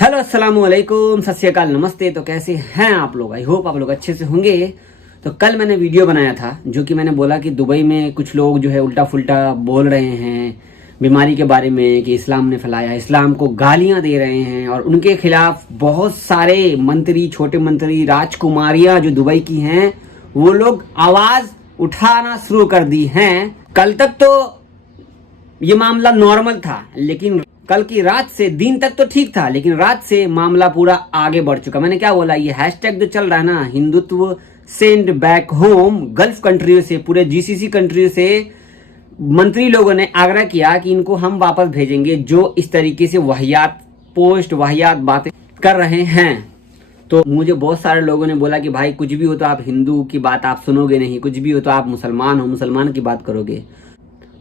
Hello अस्सलाम वालेकुम, सत श्री अकाल, नमस्ते। तो कैसे हैं आप लोग? आई होप आप लोग अच्छे से होंगे। तो कल मैंने वीडियो बनाया था जो कि मैंने बोला कि दुबई में कुछ लोग जो है उल्टा फुल्टा बोल रहे हैं बीमारी के बारे में कि इस्लाम ने फैलाया, इस्लाम को गालियां दे रहे हैं और उनके खिलाफ बहुत सारे मंत्री, छोटे मंत्री, राजकुमारियां जो दुबई की हैं वो लोग आवाज उठाना शुरू कर दी हैं। कल तक तो ये मामला नॉर्मल था, लेकिन कल की रात से, दिन तक तो ठीक था लेकिन रात से मामला पूरा आगे बढ़ चुका। मैंने क्या बोला, ये हैशटैग जो चल रहा है ना, Hindutva send back home, gulf कंट्रियों से, पूरे जीसीसी कंट्रियों से मंत्री लोगों ने आग्रह किया कि इनको हम वापस भेजेंगे जो इस तरीके से वाहियात पोस्ट, वाहियात बातें कर रहे हैं। तो मुझे बहुत सारे लोगों ने बोला कि भाई कुछ भी हो तो आप हिंदू की बात आप सुनोगे नहीं, कुछ भी हो तो आप मुसलमान हो, मुसलमान की बात करोगे।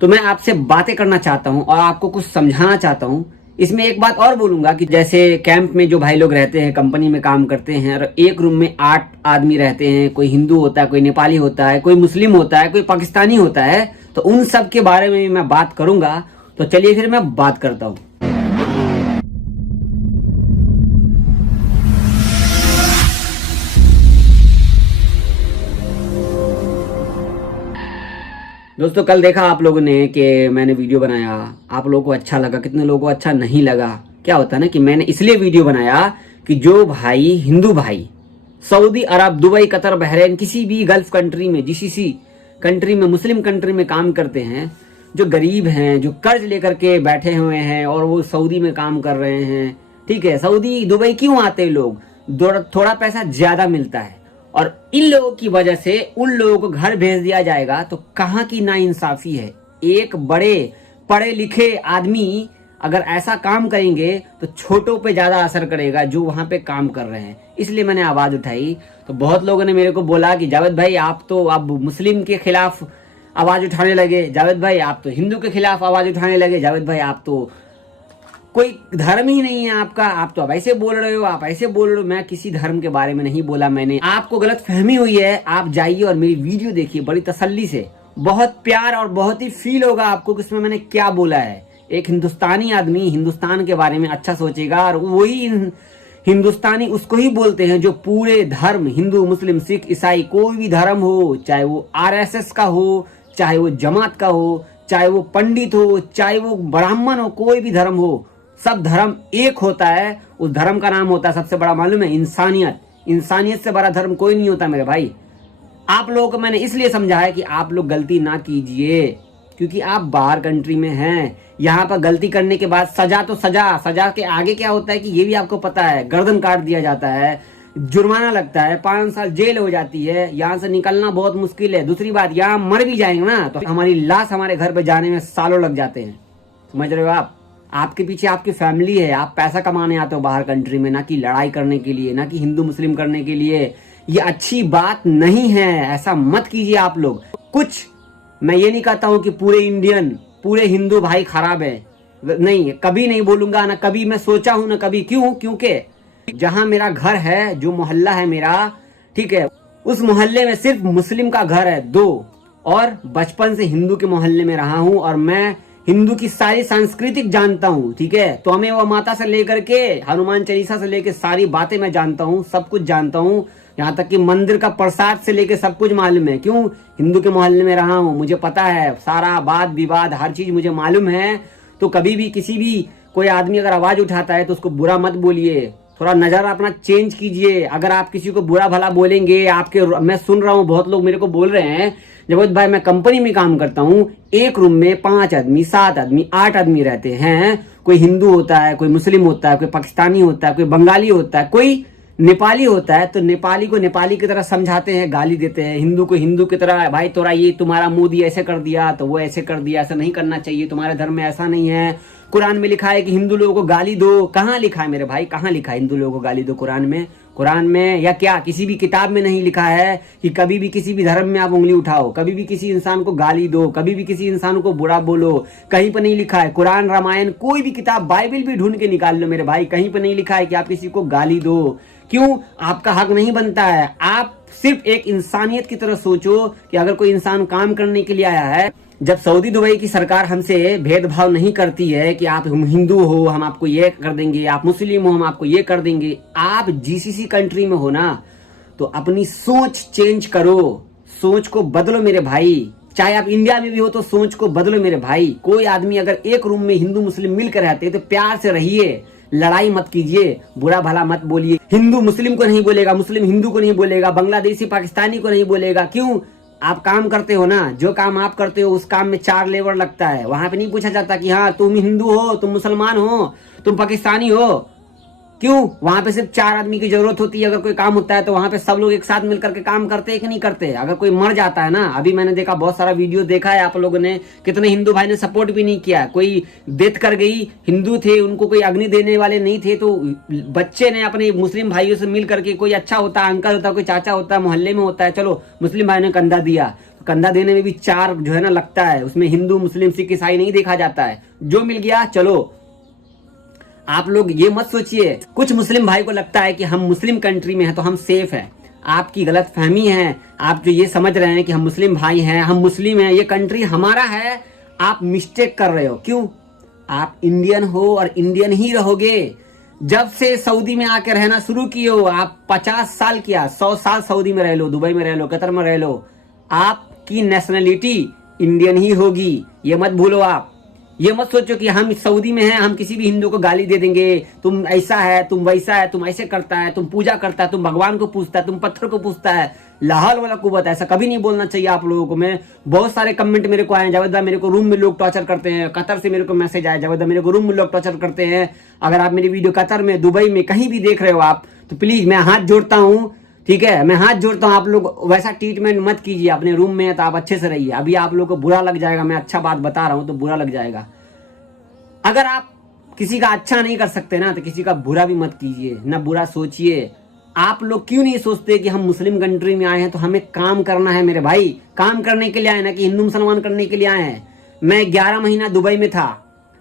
तो मैं आपसे बातें करना चाहता हूं और आपको कुछ समझाना चाहता हूं। इसमें एक बात और बोलूंगा कि जैसे कैंप में जो भाई लोग रहते हैं, कंपनी में काम करते हैं और एक रूम में 8 आदमी रहते हैं, कोई हिंदू होता है, कोई नेपाली होता है, कोई मुस्लिम होता है, कोई पाकिस्तानी होता है, तो उन सब के बारे में मैं बात करूंगा। तो चलिए फिर मैं बात करता हूं। दोस्तों कल देखा आप लोगों ने कि मैंने वीडियो बनाया, आप लोगों को अच्छा लगा, कितने लोगों को अच्छा नहीं लगा। क्या होता है ना कि मैंने इसलिए वीडियो बनाया कि जो भाई, हिंदू भाई सऊदी अरब, दुबई, कतर, बहरीन, किसी भी गल्फ कंट्री में, जीसीसी कंट्री में, मुस्लिम कंट्री में काम करते हैं, जो गरीब हैं, जो कर्ज लेकर के बैठे हुए हैं और वो सऊदी में काम कर रहे हैं, ठीक है। सऊदी दुबई क्यों आते हैं लोग? थोड़ा पैसा ज्यादा मिलता है और इन लोगों की वजह से उन लोगों को घर भेज दिया जाएगा। तो कहां की नाइंसाफी है? एक बड़े पढ़े लिखे आदमी अगर ऐसा काम करेंगे तो छोटों पे ज्यादा असर करेगा जो वहां पे काम कर रहे हैं। इसलिए मैंने आवाज उठाई। तो बहुत लोगों ने मेरे को बोला कि जावेद भाई आप तो अब मुस्लिम के खिलाफ आवाज उठाने लगे, जावेद भाई आप तो हिंदू के खिलाफ आवाज उठाने लगे, जावेद भाई आप तो कोई धर्म ही नहीं है आपका, आप तो अब ऐसे बोल रहे हो, आप ऐसे बोल रहे हो। मैं किसी धर्म के बारे में नहीं बोला, मैंने आपको गलत फहमी हुई है। आप जाइए और मेरी वीडियो देखिए बड़ी तसल्ली से, बहुत प्यार और बहुत ही फील होगा आपको कि इसमें मैंने क्या बोला है। एक हिंदुस्तानी आदमी हिंदुस्तान के बारे में अच्छा सोचेगा और वही हिंदुस्तानी उसको ही बोलते हैं जो पूरे धर्म, हिंदू, मुस्लिम, सिख, ईसाई, कोई भी धर्म हो, चाहे वो आरएसएस का हो, चाहे वो जमात का हो, चाहे वो पंडित हो, चाहे वो ब्राह्मण हो, कोई भी धर्म हो, सब धर्म एक होता है। उस धर्म का नाम होता है, सबसे बड़ा मालूम है, इंसानियत। इंसानियत से बड़ा धर्म कोई नहीं होता मेरे भाई। आप लोगों को मैंने इसलिए समझा है कि आप लोग गलती ना कीजिए, क्योंकि आप बाहर कंट्री में हैं। यहाँ पर गलती करने के बाद सजा तो सजा, सजा के आगे क्या होता है कि ये भी आपको पता है, गर्दन काट दिया जाता है, जुर्माना लगता है, 5 साल जेल हो जाती है, यहाँ से निकलना बहुत मुश्किल है। दूसरी बात, यहाँ मर भी जाएंगे ना तो हमारी लाश हमारे घर पे जाने में सालों लग जाते हैं। समझ रहे हो आप? आपके पीछे आपकी फैमिली है, आप पैसा कमाने आते हो बाहर कंट्री में, ना कि लड़ाई करने के लिए, ना कि हिंदू मुस्लिम करने के लिए। ये अच्छी बात नहीं है, ऐसा मत कीजिए आप लोग। कुछ मैं ये नहीं कहता हूं कि पूरे इंडियन, पूरे हिंदू भाई खराब है, नहीं, कभी नहीं बोलूंगा, ना कभी मैं सोचा हूं, ना कभी। क्यों? क्योंकि जहां मेरा घर है, जो मोहल्ला है मेरा, ठीक है, उस मोहल्ले में सिर्फ मुस्लिम का घर है 2, और बचपन से हिंदू के मोहल्ले में रहा हूं और मैं हिंदू की सारी सांस्कृतिक जानता हूँ, ठीक है। तो हमें वो माता से लेकर के हनुमान चालीसा से लेकर सारी बातें मैं जानता हूँ, सब कुछ जानता हूँ, यहाँ तक कि मंदिर का प्रसाद से लेकर सब कुछ मालूम है। क्यों? हिंदू के मोहल्ले में रहा हूँ, मुझे पता है सारा वाद विवाद, हर चीज मुझे मालूम है। तो कभी भी किसी भी कोई आदमी अगर आवाज उठाता है तो उसको बुरा मत बोलिए, थोड़ा नजर अपना चेंज कीजिए। अगर आप किसी को बुरा भला बोलेंगे, आपके, मैं सुन रहा हूँ बहुत लोग मेरे को बोल रहे हैं, जवेद भाई मैं कंपनी में काम करता हूँ, एक रूम में 5 आदमी, 7 आदमी, 8 आदमी रहते हैं, कोई हिंदू होता है, कोई मुस्लिम होता है, कोई पाकिस्तानी होता है, कोई बंगाली होता है, कोई नेपाली होता है। तो नेपाली को नेपाली की तरह समझाते हैं, गाली देते हैं, हिंदू को हिंदू की तरह, भाई तोरा ये, तुम्हारा मोदी ऐसे कर दिया तो वो ऐसे कर दिया, ऐसा नहीं करना चाहिए, तुम्हारे धर्म में ऐसा नहीं है, कुरान में लिखा है कि हिंदू लोगों को गाली दो। कहाँ लिखा है मेरे भाई, कहाँ लिखा है हिंदू लोगों को गाली दो? कुरान में? कुरान में या क्या किसी भी किताब में नहीं लिखा है कि कभी भी किसी भी धर्म में आप उंगली उठाओ, कभी भी किसी इंसान को गाली दो, कभी भी किसी इंसान को बुरा बोलो। कहीं पर नहीं लिखा है। कुरान, रामायण, कोई भी किताब, बाइबल भी ढूंढ के निकाल लो मेरे भाई, कहीं पर नहीं लिखा है कि आप किसी को गाली दो। क्यों? आपका हक नहीं बनता है। आप सिर्फ एक इंसानियत की तरह सोचो कि अगर कोई इंसान काम करने के लिए आया है जब सऊदी दुबई की सरकार हमसे भेदभाव नहीं करती है कि आप हिंदू हो हम आपको ये कर देंगे, आप मुस्लिम हो हम आपको ये कर देंगे, आप जीसीसी कंट्री में हो ना, तो अपनी सोच चेंज करो, सोच को बदलो मेरे भाई। चाहे आप इंडिया में भी हो तो सोच को बदलो मेरे भाई। कोई आदमी अगर एक रूम में हिंदू मुस्लिम मिलकर रहते हैं तो प्यार से रहिए, लड़ाई मत कीजिए, बुरा भला मत बोलिए। हिंदू मुस्लिम को नहीं बोलेगा, मुस्लिम हिंदू को नहीं बोलेगा, बांग्लादेशी पाकिस्तानी को नहीं बोलेगा। क्यों? आप काम करते हो ना, जो काम आप करते हो उस काम में 4 लेबर लगता है। वहां पे नहीं पूछा जाता कि हाँ तुम हिंदू हो, तुम मुसलमान हो, तुम पाकिस्तानी हो। क्यों? वहां पे सिर्फ 4 आदमी की जरूरत होती है। अगर कोई काम होता है तो वहां पे सब लोग एक साथ मिलकर के काम करते हैं कि नहीं करते? अगर कोई मर जाता है ना, अभी मैंने देखा बहुत सारा वीडियो देखा है आप लोगों ने, कितने हिंदू भाई ने सपोर्ट भी नहीं किया। कोई डेथ कर गई, हिंदू थे, उनको कोई अग्नि देने वाले नहीं थे, तो बच्चे ने अपने मुस्लिम भाइयों से मिल करके, कोई अच्छा होता है, अंकल होता है, कोई चाचा होता है, मोहल्ले में होता है, चलो मुस्लिम भाई ने कंधा दिया, कंधा देने में भी 4 जो है ना लगता है, उसमें हिंदू मुस्लिम सिख ईसाई नहीं देखा जाता है। जो मिल गया चलो। आप लोग ये मत सोचिए, कुछ मुस्लिम भाई को लगता है कि हम मुस्लिम कंट्री में हैं तो हम सेफ हैं। आपकी गलत फहमी है। आप जो ये समझ रहे हैं कि हम मुस्लिम भाई हैं, हम मुस्लिम हैं, ये कंट्री हमारा है, आप मिस्टेक कर रहे हो। क्यों? आप इंडियन हो और इंडियन ही रहोगे। जब से सऊदी में आके रहना शुरू किए हो, आप 50 साल किया, 100 साल सऊदी में रह लो, दुबई में रह लो, कतर में रह लो, आपकी नेशनलिटी इंडियन ही होगी। ये मत भूलो। आप ये मत सोचो कि हम सऊदी में हैं, हम किसी भी हिंदू को गाली दे देंगे, तुम ऐसा है, तुम वैसा है, तुम ऐसे करता है, तुम पूजा करता है, तुम भगवान को पूछता है, तुम पत्थर को पूछता है, लाहौल वाला कुवत। ऐसा कभी नहीं बोलना चाहिए आप लोगों को। मैं बहुत सारे कमेंट मेरे को आए, जावेद भाई मेरे को रूम में लोग टॉर्चर करते हैं, कतर से मेरे को मैसेज आया, जावेद भाई मेरे को रूम में लोग टॉर्चर करते हैं। अगर आप मेरी वीडियो कतर में, दुबई में कहीं भी देख रहे हो आप, तो प्लीज मैं हाथ जोड़ता हूँ, ठीक है, मैं हाथ जोड़ता हूँ, आप लोग वैसा ट्रीटमेंट मत कीजिए। अपने रूम में है तो आप अच्छे से रहिए। अभी आप लोग को बुरा लग जाएगा, मैं अच्छा बात बता रहा हूँ तो बुरा लग जाएगा। अगर आप किसी का अच्छा नहीं कर सकते ना, तो किसी का बुरा भी मत कीजिए, ना बुरा सोचिए। आप लोग क्यों नहीं सोचते कि हम मुस्लिम कंट्री में आए हैं तो हमें काम करना है मेरे भाई। काम करने के लिए आए ना कि हिंदू मुसलमान करने के लिए आए हैं। मैं 11 महीना दुबई में था,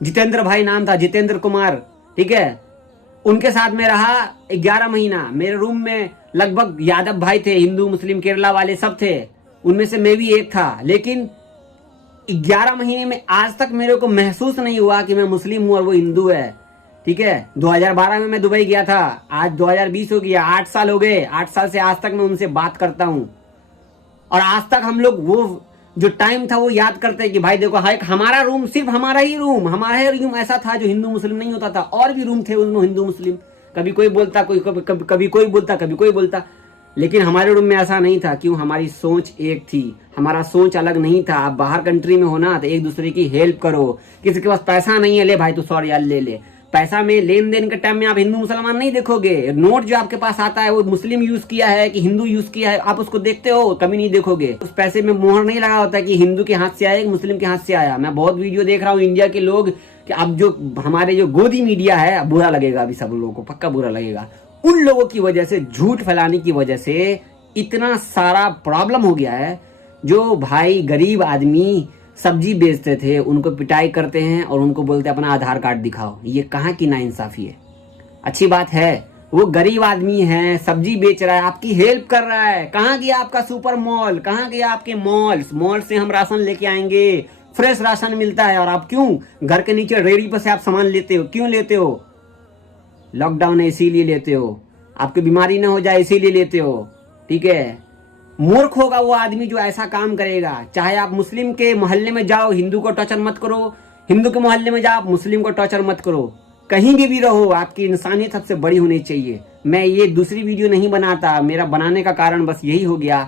जितेंद्र भाई नाम था, जितेंद्र कुमार, ठीक है, उनके साथ में रहा 11 महीना। मेरे रूम में लगभग यादव भाई थे, हिंदू मुस्लिम केरला वाले सब थे, उनमें से मैं भी एक था। लेकिन 11 महीने में आज तक मेरे को महसूस नहीं हुआ कि मैं मुस्लिम हूं और वो हिंदू है, ठीक है। 2012 में मैं दुबई गया था, आज 2020 हो गया, 8 साल हो गए। 8 साल से आज तक मैं उनसे बात करता हूं और आज तक हम लोग वो जो टाइम था वो याद करते हैं कि भाई देखो, हाँ, हमारा रूम, सिर्फ हमारा ही रूम ऐसा था जो हिंदू मुस्लिम नहीं होता था। और भी रूम थे उनमें हिंदू मुस्लिम, कभी कोई बोलता, कभी कोई बोलता, कभी कोई बोलता, लेकिन हमारे रूम में ऐसा नहीं था। क्यों? हमारी सोच एक थी, हमारा सोच अलग नहीं था। आप बाहर कंट्री में हो ना, तो एक दूसरे की हेल्प करो। किसी के पास पैसा नहीं है, ले भाई तू 100 रियाल ले ले। पैसा में लेन देन के टाइम में आप हिंदू मुसलमान नहीं देखोगे। नोट जो आपके पास आता है वो मुस्लिम यूज किया है कि हिंदू यूज किया है, आप उसको देखते हो, कभी नहीं देखोगे। उस पैसे में मोहर नहीं लगा होता कि हिंदू के हाथ से आया कि मुस्लिम के हाथ से आया। मैं बहुत वीडियो देख रहा हूँ इंडिया के लोग कि अब जो हमारे जो गोदी मीडिया है, बुरा लगेगा अभी सब लोगों को, पक्का बुरा लगेगा। उन लोगों की वजह से, झूठ फैलाने की वजह से इतना सारा प्रॉब्लम हो गया है। जो भाई गरीब आदमी सब्जी बेचते थे उनको पिटाई करते हैं और उनको बोलते हैं अपना आधार कार्ड दिखाओ। ये कहाँ की नाइंसाफी है? अच्छी बात है, वो गरीब आदमी है, सब्जी बेच रहा है, आपकी हेल्प कर रहा है। कहाँ गया आपका सुपर मॉल? कहाँ गया आपके मॉल्स? मॉल से हम राशन लेके आएंगे, फ्रेश राशन मिलता है। और आप क्यों घर के नीचे रेडी पर से आप सामान लेते हो? क्यों लेते हो? लॉकडाउन है इसीलिए लेते हो, आपकी बीमारी ना हो जाए इसीलिए लेते हो, ठीक है। मूर्ख होगा वो आदमी जो ऐसा काम करेगा। चाहे आप मुस्लिम के मोहल्ले में जाओ, हिंदू को टॉर्चर मत करो, हिंदू के मोहल्ले में जाओ, मुस्लिम को टॉर्चर मत करो। कहीं भी रहो, आपकी इंसानियत सबसे बड़ी होनी चाहिए। मैं ये दूसरी वीडियो नहीं बनाता, मेरा बनाने का कारण बस यही हो गया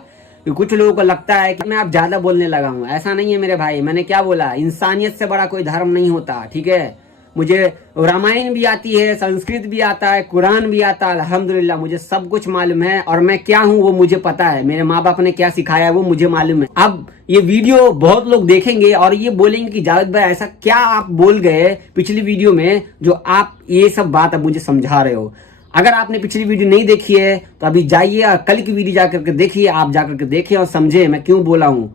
कि कुछ लोगों को लगता है कि मैं आप ज्यादा बोलने लगा हूँ। ऐसा नहीं है मेरे भाई, मैंने क्या बोला, इंसानियत से बड़ा कोई धर्म नहीं होता, ठीक है। मुझे रामायण भी आती है, संस्कृत भी आता है, कुरान भी आता है, अल्हम्दुलिल्लाह मुझे सब कुछ मालूम है। और मैं क्या हूँ वो मुझे पता है, मेरे माँ बाप ने क्या सिखाया है वो मुझे मालूम है। अब ये वीडियो बहुत लोग देखेंगे और ये बोलेंगे कि जावेद भाई ऐसा क्या आप बोल गए पिछली वीडियो में जो आप ये सब बात अब मुझे समझा रहे हो। अगर आपने पिछली वीडियो नहीं देखी है तो अभी जाइए और कल की वीडियो जाकर के देखिए, आप जाकर के देखिए और समझे मैं क्यों बोला हूँ।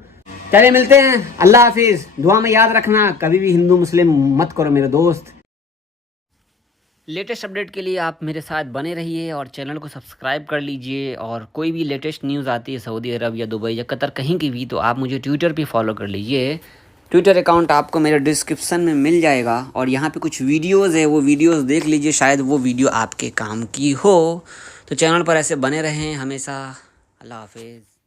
चलिए मिलते हैं, अल्लाह हाफिज। दुआ में याद रखना, कभी भी हिंदू मुस्लिम मत करो मेरे दोस्त। लेटेस्ट अपडेट के लिए आप मेरे साथ बने रहिए और चैनल को सब्सक्राइब कर लीजिए। और कोई भी लेटेस्ट न्यूज़ आती है सऊदी अरब या दुबई या कतर कहीं की भी, तो आप मुझे ट्विटर पे फॉलो कर लीजिए ट्विटर अकाउंट आपको मेरे डिस्क्रिप्शन में मिल जाएगा और यहाँ पे कुछ वीडियोज़ है, वो वीडियोज़ देख लीजिए, शायद वो वीडियो आपके काम की हो। तो चैनल पर ऐसे बने रहें हमेशा। अल्लाह हाफिज़।